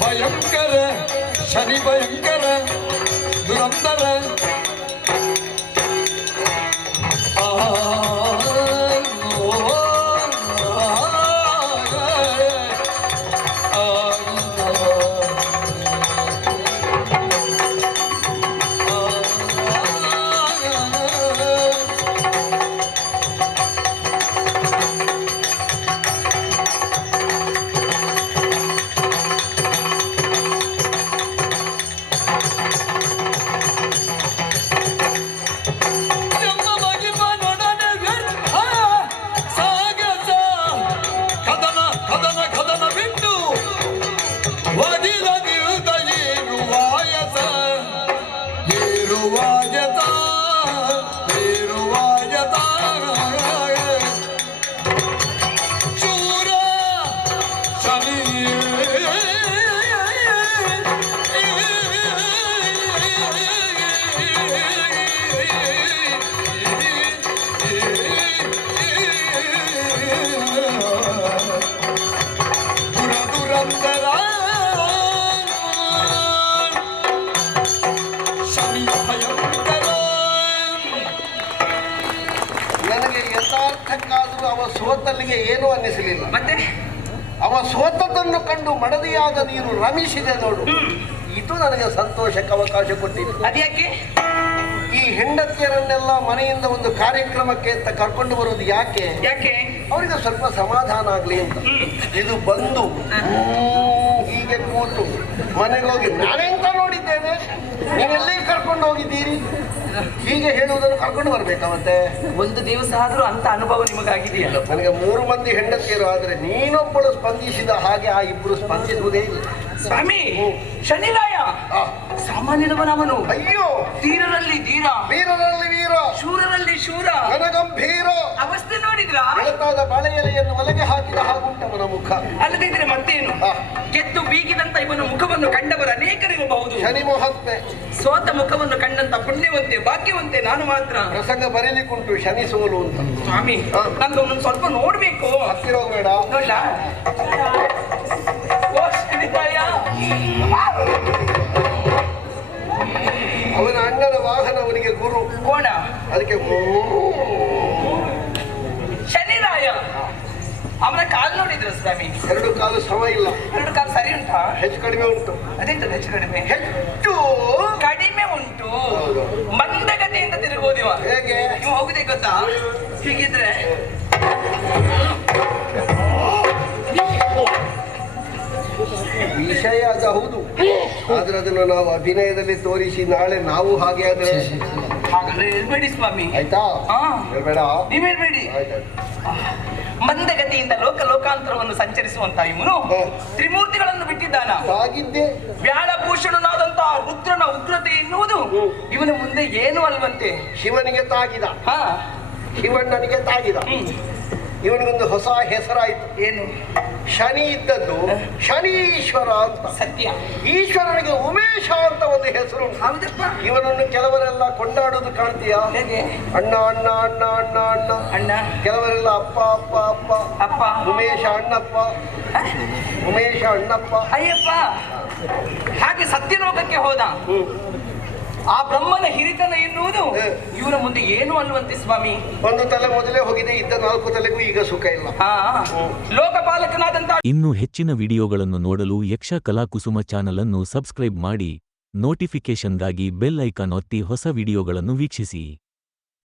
ಭಯಂಕರ ಶನಿ ಭಯಂಕರ ದುರಂತರ ಅನ್ನಿಸಲಿಲ್ಲ. ಮತ್ತೆ ಅವ ಸೋತದ್ದನ್ನು ಕಂಡು ಮಡದಿಯಾದ ನೀನು ರಮಿಸಿದೆ ನೋಡು, ಇದು ನನಗೆ ಸಂತೋಷಕ್ಕೆ ಅವಕಾಶ ಕೊಟ್ಟಿದೆ. ಅದ್ಯಾಕೆ? ಈ ಹೆಂಡತಿಯರನ್ನೆಲ್ಲ ಮನೆಯಿಂದ ಒಂದು ಕಾರ್ಯಕ್ರಮಕ್ಕೆ ಅಂತ ಕರ್ಕೊಂಡು ಬರುವುದು ಯಾಕೆ? ಯಾಕೆ? ಅವರಿಗೆ ಸ್ವಲ್ಪ ಸಮಾಧಾನ ಆಗ್ಲಿ ಅಂತ. ಇದು ಬಂದು ಹೀಗೆ ಕೂತು ಮನೆಗೆ ಹೋಗಿ ನಾನೆಂತ ನೋಡಿದ್ದೇನೆ, ನೀವೆಲ್ಲಿಗೆ ಕರ್ಕೊಂಡು ಹೋಗಿದ್ದೀರಿ ಹೀಗೆ ಹೇಳುವುದನ್ನು ಕರ್ಕೊಂಡು ಬರ್ಬೇಕಾ? ಮತ್ತೆ ಒಂದು ದಿವಸ ಆದ್ರೂ ಅಂತ ಅನುಭವ ನಿಮಗಾಗಿದೆಯಲ್ಲ? ನನಗೆ 3 ಮಂದಿ ಹೆಂಡತಿಯರು, ಆದ್ರೆ ನೀನೊಬ್ಬಳು ಸ್ಪಂದಿಸಿದ ಹಾಗೆ ಆ ಇಬ್ಬರು ಸ್ಪಂದಿಸುವುದೇ ಇಲ್ಲ. ಸ್ವಾಮಿ, ಶನಿರಾಯ ಸಾಮಾನ್ಯನವನವನು. ಅಯ್ಯೋ, ಧೀರರಲ್ಲಿ ಧೀರ, ವೀರರಲ್ಲಿ ವೀರ, ಶೂರರಲ್ಲಿ ಶೂರ, ಘನಗಂಭೀರ. ಅವಸ್ಥೆ ನೋಡಿದ್ರ? ಬೆಳತಾದ ಬಾಳೆ ಎಲೆಯನ್ನು ಒಳಗೆ ಹಾಕಿದ ಹಾಗುಂಟವನ ಮುಖ. ಅಲ್ಲದಿದ್ರೆ ಮತ್ತೇನು? ಗೆದ್ದು ಬೀಗಿದಂತ ಇವನ ಮುಖವನ್ನು ಕಂಡವರು ಅನೇಕರಿರಬಹುದು. ಶನಿ ಮಹಾತ್ಮೆ. ಸೋತ ಮುಖವನ್ನು ಕಂಡಂತ ಪುಣ್ಯವಂತೆ ಭಾಗ್ಯವಂತೆ ನಾನು ಮಾತ್ರ. ಪ್ರಸಂಗ ಬರೀಲಿಕ್ಕುಂಟು ಶನಿ ಸೋಲು ಅಂತ. ಸ್ವಾಮಿ, ನಂದು ಒಂದೊಂದು ಸ್ವಲ್ಪ ನೋಡ್ಬೇಕು. ಹತ್ತಿರ ಹೋಗ್ಬೇಡ. ನೋಡ್ಲ? ಓ ಶನಿರಾಯ, ಅವನ ಅಣ್ಣನ ವಾಹನ ಅವನಿಗೆ ಗುರು. ಕೋಣ ಅದಕ್ಕೆ ಶನಿರಾಯ. ಅವನ ಕಾಲು ನೋಡಿದ್ರು ಸ್ವಾಮಿ? 2 ಕಾಲು ಸಮ ಇಲ್ಲ. 2 ಕಾಲು ಸರಿ ಉಂಟಾ? ಹೆಚ್ಚು ಕಡಿಮೆ ಉಂಟು. ಅದೆಂತ ಹೆಚ್ಚು ಕಡಿಮೆ? ಹೆಚ್ಚು ಕಡಿಮೆ ಉಂಟು. ಮಂದಗತಿಯಿಂದ ತಿರುಗೋದಿವ. ಹೇಗೆ? ನೀವು ಹೋಗುದೇ ಗೊತ್ತಾ? ಹೀಗಿದ್ರೆ ವಿಷಯ ಅದು ಹೌದು, ಆದ್ರೆ ಅದನ್ನು ನಾವು ಅಭಿನಯದಲ್ಲಿ ತೋರಿಸಿ ನಾಳೆ ನಾವು ಹಾಗೆ ಆದ್ರೆ ಹಾಗಾದ್ರೆ ಹೇಳ್ಬೇಡಿ ಸ್ವಾಮಿ. ಆಯ್ತಾ? ಹಾ, ಹೇಳ್ಬೇಡ. ನೀವ್ ಹೇಳ್ಬೇಡಿ. ಮಂದಗತಿಯಿಂದ ಲೋಕಾಂತರವನ್ನು ಸಂಚರಿಸುವಂತ ಇವನು ತ್ರಿಮೂರ್ತಿಗಳನ್ನು ಬಿಟ್ಟಿದ್ದಾನ. ಆಗಿದ್ದೆ ವ್ಯಾಳಭೂಷಣನಾದಂತಹ ರುದ್ರನ ಉಗ್ರತೆ ಎನ್ನುವುದು ಇವನ ಮುಂದೆ ಏನು ಅಲ್ವಂತೆ. ಶಿವನಿಗೆ ತಾಗಿದ, ಹಾ, ಶಿವಣ್ಣನಿಗೆ ತಾಗಿದ. ಇವನಿಗೊಂದು ಹೊಸ ಹೆಸರಾಯಿತು. ಏನು? ಶನಿ ಇದ್ದದ್ದು ಶನೀಶ್ವರ ಅಂತ. ಸತ್ಯ. ಈಶ್ವರನಿಗೆ ಉಮೇಶ ಅಂತ ಒಂದು ಹೆಸರು. ಹೌದಪ್ಪ. ಇವನನ್ನು ಕೆಲವರೆಲ್ಲ ಕೊಂಡಾಡೋದು ಕಾಣ್ತೀಯಾ? ಹೇಗೆ? ಅಣ್ಣ ಅಣ್ಣ ಅಣ್ಣ ಅಣ್ಣ ಅಣ್ಣ ಅಣ್ಣ. ಕೆಲವರೆಲ್ಲ ಅಪ್ಪ ಅಪ್ಪ ಅಪ್ಪ ಅಪ್ಪ. ಉಮೇಶ ಅಣ್ಣಪ್ಪ, ಉಮೇಶ ಅಣ್ಣಪ್ಪ. ಅಯ್ಯಪ್ಪ. ಹಾಗೆ ಸತ್ಯಲೋಕಕ್ಕೆ ಹೋದ. ಆ ಬ್ರಹ್ಮನ ಹಿರಿತನ ಎನ್ನುವುದು ಇವನ ಮುಂದೆ ಏನು ಅಲ್ವಂತೆ ಸ್ವಾಮಿ. ಒಂದು ತಲೆ ಮೊದಲೇ ಹೋಗಿದೆ, ಇದ್ದ 4 ತಲೆಗೂ ಈಗ ಸುಖ ಇಲ್ಲ. ಲೋಕಪಾಲಕನಾದಂತ ಇನ್ನು ಹೆಚ್ಚಿನ ವಿಡಿಯೋಗಳನ್ನು ನೋಡಲು ಯಕ್ಷ ಕಲಾಕುಸುಮ ಚಾನಲ್ ಅನ್ನು ಸಬ್ಸ್ಕ್ರೈಬ್ ಮಾಡಿ, ನೋಟಿಫಿಕೇಶನ್ಗಾಗಿ ಬೆಲ್ ಐಕಾನ್ ಒತ್ತಿ ಹೊಸ ವಿಡಿಯೋಗಳನ್ನು ವೀಕ್ಷಿಸಿ.